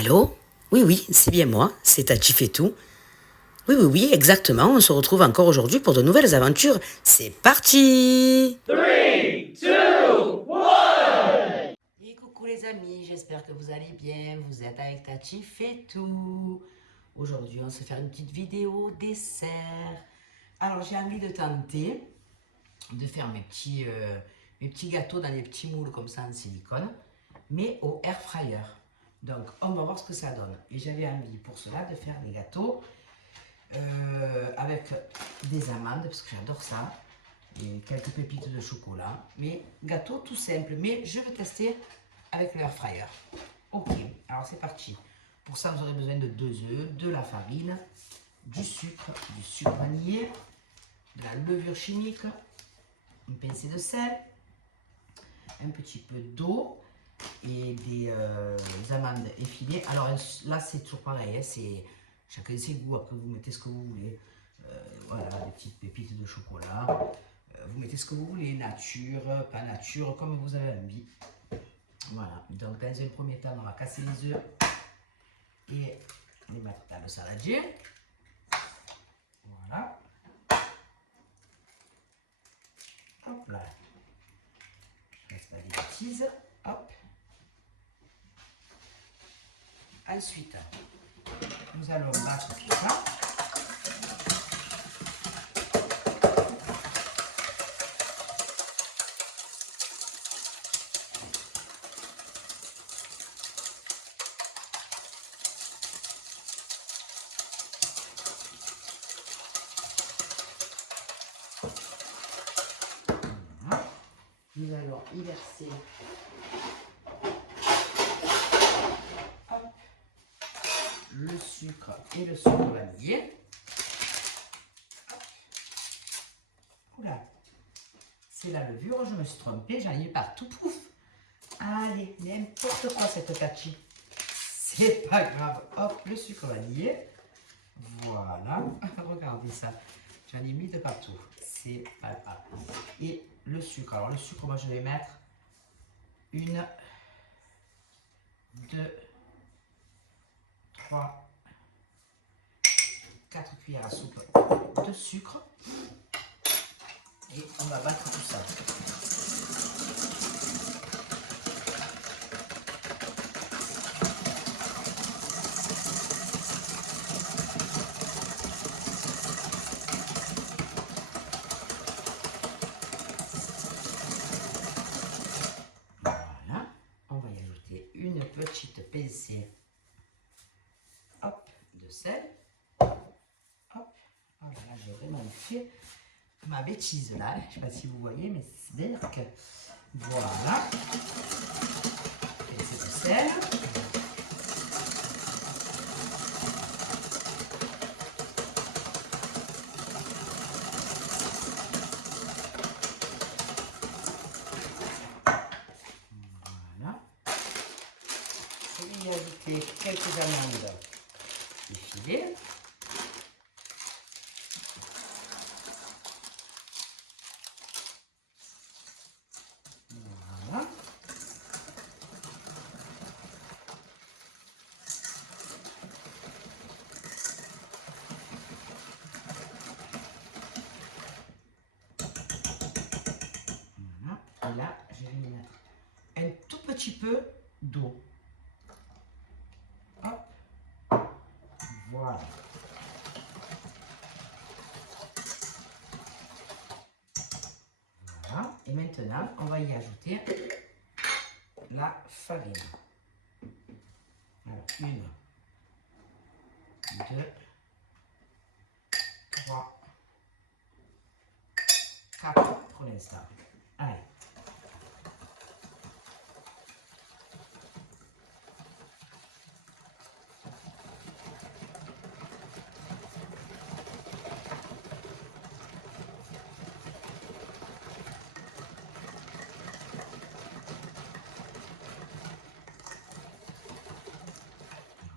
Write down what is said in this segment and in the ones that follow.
Allô? Oui, oui, c'est bien moi, c'est Tati fait tout. Oui, oui, oui, exactement, on se retrouve encore aujourd'hui pour de nouvelles aventures. C'est parti! 3, 2, 1. Et coucou les amis, j'espère que vous allez bien. Vous êtes avec Tati fait tout. Aujourd'hui, on va se faire une petite vidéo dessert. Alors, j'ai envie de tenter de faire mes petits gâteaux dans des petits moules comme ça en silicone, mais au air fryer. Donc, on va voir ce que ça donne. Et j'avais envie pour cela de faire des gâteaux avec des amandes, parce que j'adore ça, et quelques pépites de chocolat. Mais gâteau tout simple, mais je vais tester avec l'air fryer. Ok, alors c'est parti. Pour ça, vous aurez besoin de 2 œufs, de la farine, du sucre vanillé, de la levure chimique, une pincée de sel, un petit peu d'eau et des amandes effilées. Alors là, c'est toujours pareil, hein, c'est chacun ses goûts. Après, vous mettez ce que vous voulez. Voilà, des petites pépites de chocolat. Vous mettez ce que vous voulez, nature, pas nature, comme vous avez envie. Voilà, donc dans un premier temps, on va casser les œufs et les mettre dans le saladier. Voilà. Hop là. Je laisse pas des bêtises. Hop. Ensuite, nous allons battre tout ça. Voilà. Nous allons y verser hop, le sucre et le sucre vanillé. Oula, c'est la levure, je me suis trompée, j'en ai mis partout, pouf. Allez, n'importe quoi cette Tati. C'est pas grave. Hop, le sucre vanillé. Voilà, regardez ça. J'en ai mis de partout. C'est pas grave. Et le sucre. Alors le sucre, moi je vais mettre 1, 2, 3, 4 cuillères à soupe de sucre. Et on va battre tout ça. Voilà. On va y ajouter une petite pincée hop, de sel. Hop. Oh là là, j'ai vraiment fait ma bêtise là. Je ne sais pas si vous voyez, mais c'est dire que voilà. Pincée de sel. Voilà. Je vais y ajouter quelques amandes effilées. Voilà. Voilà. Et là, je vais y mettre un tout petit peu d'eau. Hop. Voilà. Voilà. Et maintenant, on va y ajouter la farine. Alors, 1, 2, 3, 4 pour l'instant. Allez.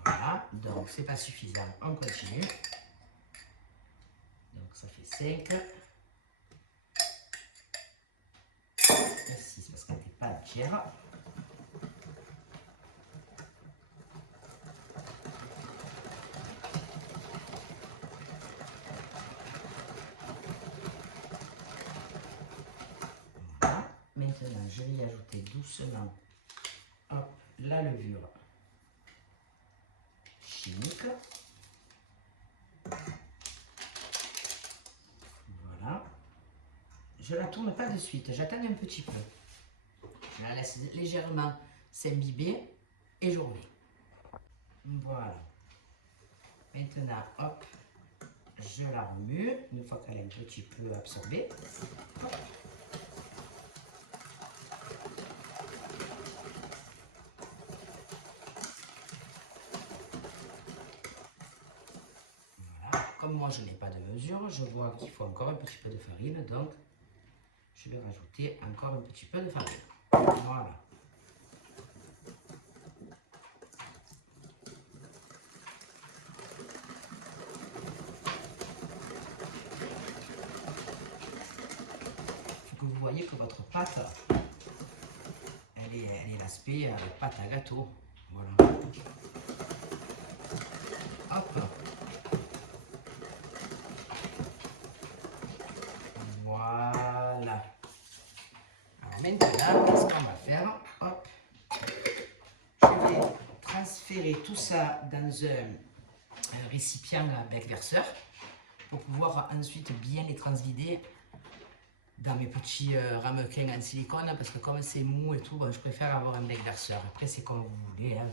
Voilà, donc c'est pas suffisant, on continue. Donc ça fait 5. Et 6 parce qu'elle n'était pas entière. Maintenant, je vais y ajouter doucement hop, la levure chimique. Voilà. Je la tourne pas de suite, j'attends un petit peu. Je la laisse légèrement s'imbiber et je remets. Voilà. Maintenant, hop, je la remue une fois qu'elle est un petit peu absorbée. Hop. Voilà. Comme moi je n'ai pas de mesure, je vois qu'il faut encore un petit peu de farine, donc je vais rajouter encore un petit peu de farine. Voilà. Vous voyez que votre pâte, elle est l'aspect pâte à gâteau. Voilà. Hop. Voilà. Alors maintenant, qu'est-ce qu'on va faire? Hop. Je vais transférer tout ça dans un récipient à bec verseur pour pouvoir ensuite bien les transvider dans mes petits ramequins en silicone, parce que comme c'est mou et tout, bon, je préfère avoir un bec verseur. Après, c'est comme vous voulez, hein.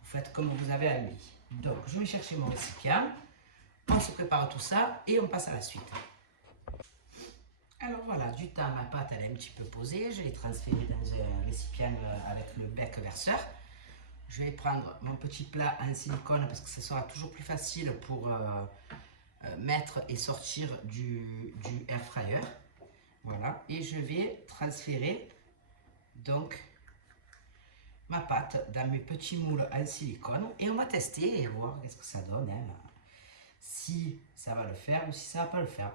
Vous faites comme vous avez envie. Donc, je vais chercher mon récipient, on se prépare tout ça et on passe à la suite. Alors voilà, du temps, ma pâte elle est un petit peu posée, je l'ai transférée dans un récipient avec le bec verseur. Je vais prendre mon petit plat en silicone parce que ce sera toujours plus facile pour mettre et sortir du air fryer. Voilà, et je vais transférer donc ma pâte dans mes petits moules en silicone et on va tester et voir qu'est-ce que ça donne, hein, si ça va le faire ou si ça va pas le faire.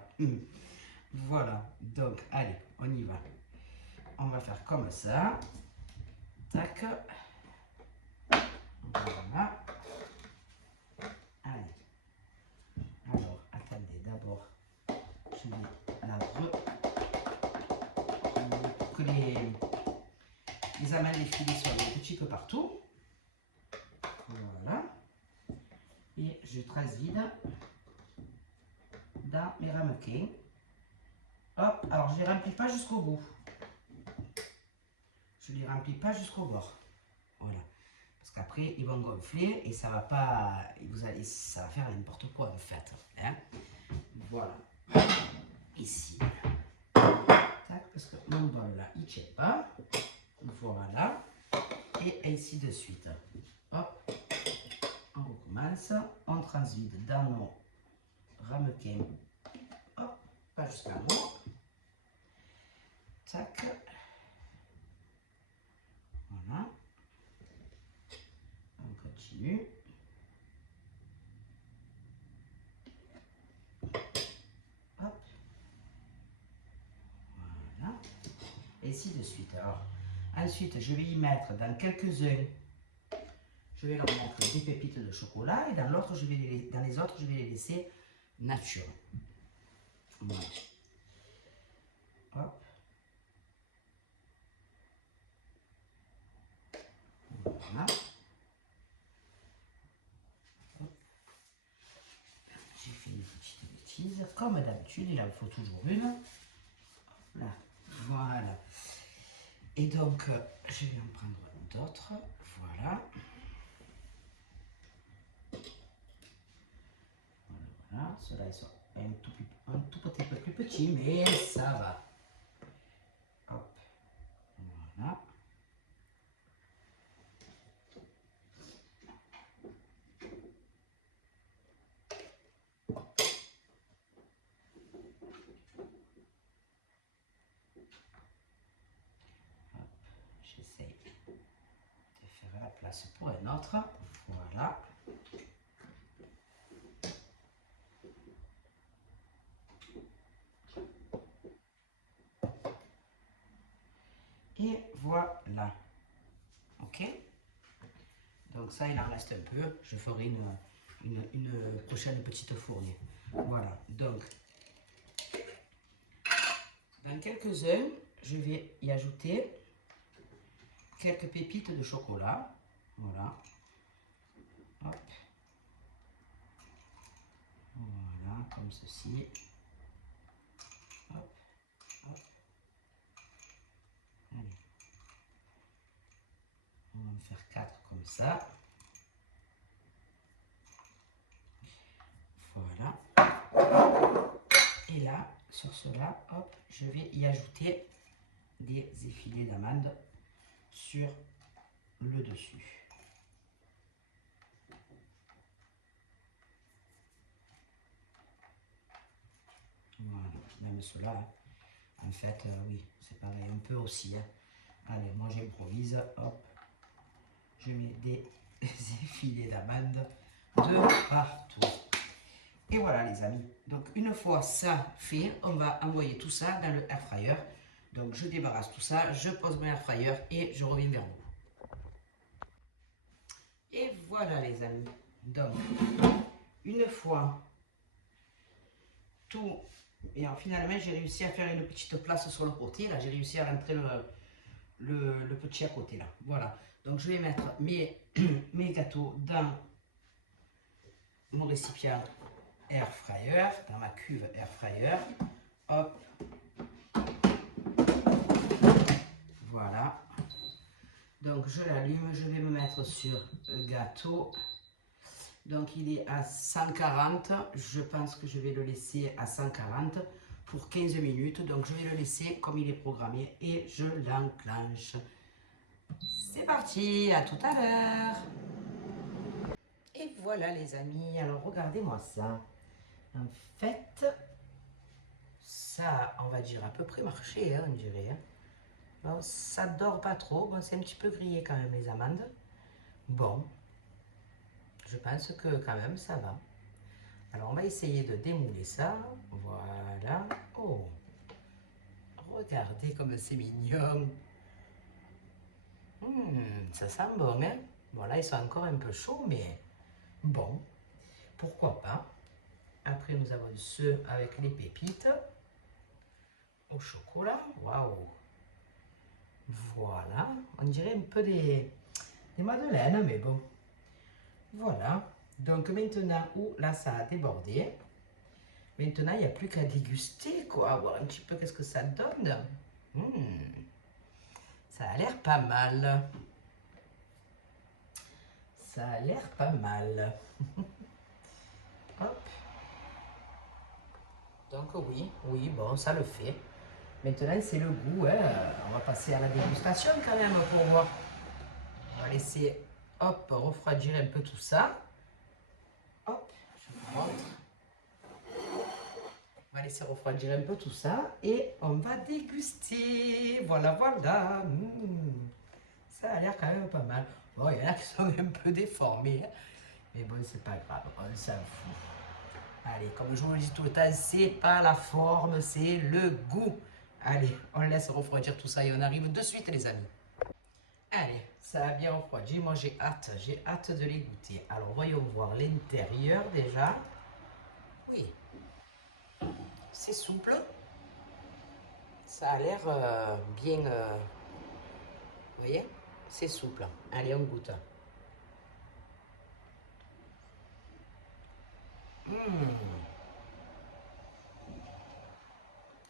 Voilà, donc allez, on y va. On va faire comme ça. Tac. Voilà. Allez. Alors, attendez, d'abord, je vais la pour que les amas des filets soient un petit peu partout. Voilà. Et je transvide dans mes ramequins. Hop, alors je ne les remplis pas jusqu'au bout. Je ne les remplis pas jusqu'au bord. Voilà. Parce qu'après, ils vont gonfler et ça va pas. Ça va faire n'importe quoi en fait. Hein, voilà. Ici. Tac, parce que mon bol là, il ne tient pas. Voilà. Et ainsi de suite. Hop. On recommence. On transvide dans nos ramequins. Hop. Pas jusqu'à bout. Tac. Voilà. On continue. Hop. Voilà. Et ainsi de suite. Alors, ensuite, je vais y mettre dans quelques-uns, je vais leur mettre des pépites de chocolat et dans l'autre, dans les autres, je vais les laisser nature. Voilà. Hop. Voilà. J'ai fait une petite bêtise. Comme d'habitude, il en faut toujours une. Là. Voilà. Et donc, je vais en prendre d'autres. Voilà. Voilà. Ceux-là, ils sont un tout petit peu plus petits, mais ça va. Hop. Voilà. J'essaye de faire la place pour un autre. Voilà. Et voilà. Ok. Donc ça, il en reste un peu. Je ferai une prochaine petite fournée. Voilà. Donc, dans quelques-uns, je vais y ajouter quelques pépites de chocolat. Voilà. Hop. Voilà, comme ceci. Hop, hop. Allez. On va en faire 4 comme ça. Voilà. Et là, sur cela, hop, je vais y ajouter des effilés d'amandes sur le dessus. Voilà, même cela, hein. En fait, oui, c'est pareil, un peu aussi. Hein. Allez, moi j'improvise, hop, je mets des effilés d'amandes de partout. Et voilà les amis, donc une fois ça fait, on va envoyer tout ça dans le air fryer. Donc je débarrasse tout ça, je pose mon air fryer et je reviens vers vous. Et voilà les amis, donc une fois tout, et finalement j'ai réussi à faire une petite place sur le côté, là j'ai réussi à rentrer le petit à côté là, voilà. Donc je vais mettre mes gâteaux dans mon récipient air fryer, dans ma cuve air fryer, hop, voilà. Donc je l'allume, je vais me mettre sur le gâteau. Donc il est à 140, je pense que je vais le laisser à 140 pour 15 minutes. Donc je vais le laisser comme il est programmé et je l'enclenche. C'est parti, à tout à l'heure. Et voilà les amis, alors regardez-moi ça. En fait, ça, on va dire à peu près marché, hein, on dirait. Hein. Bon, ça dort pas trop, bon, c'est un petit peu grillé quand même les amandes. Bon, je pense que quand même ça va. Alors on va essayer de démouler ça, voilà. Oh, regardez comme c'est mignon. Ça sent bon, hein. Bon là ils sont encore un peu chauds, mais bon, pourquoi pas. Après, nous avons ceux avec les pépites au chocolat. Waouh! Voilà, on dirait un peu des madeleines, mais bon. Voilà. Donc maintenant, là, ça a débordé. Maintenant, il n'y a plus qu'à déguster, quoi. Voir un petit peu qu'est-ce que ça donne. Ça a l'air pas mal. Ça a l'air pas mal. Hop. Donc oui, bon, ça le fait. Maintenant, c'est le goût. Hein. On va passer à la dégustation quand même pour voir. On va laisser, hop, refroidir un peu tout ça. Hop, je vous montre. On va laisser refroidir un peu tout ça et on va déguster. Voilà, voilà. Ça a l'air quand même pas mal. Bon, il y en a qui sont un peu déformés. Hein. Mais bon, c'est pas grave, on s'en fout. Allez, comme je vous le dis tout le temps, c'est pas la forme, c'est le goût. Allez, on laisse refroidir tout ça et on arrive de suite les amis. Allez, ça a bien refroidi, moi j'ai hâte de les goûter. Alors voyons voir l'intérieur déjà. Oui, c'est souple. Ça a l'air bien, vous voyez, c'est souple. Allez, on goûte.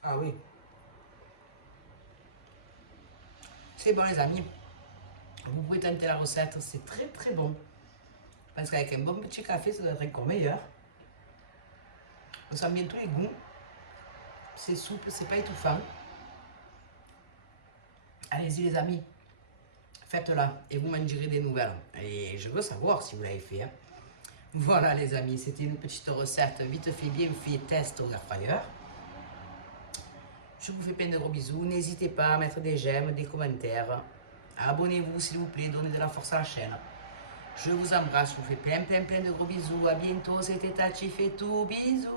Ah oui. C'est bon les amis. Vous pouvez tenter la recette, c'est très très bon. Parce qu'avec un bon petit café, ça doit être encore meilleur. On sent bien tous les goûts. C'est souple, c'est pas étouffant. Allez-y les amis, faites-la et vous m'en direz des nouvelles. Et je veux savoir si vous l'avez fait. Hein. Voilà les amis, c'était une petite recette vite fait, bien fait, test au air fryer. Je vous fais plein de gros bisous. N'hésitez pas à mettre des j'aime, des commentaires. Abonnez-vous s'il vous plaît, donnez de la force à la chaîne. Je vous embrasse, je vous fais plein de gros bisous. À bientôt, c'était Tati fait tout. Bisous.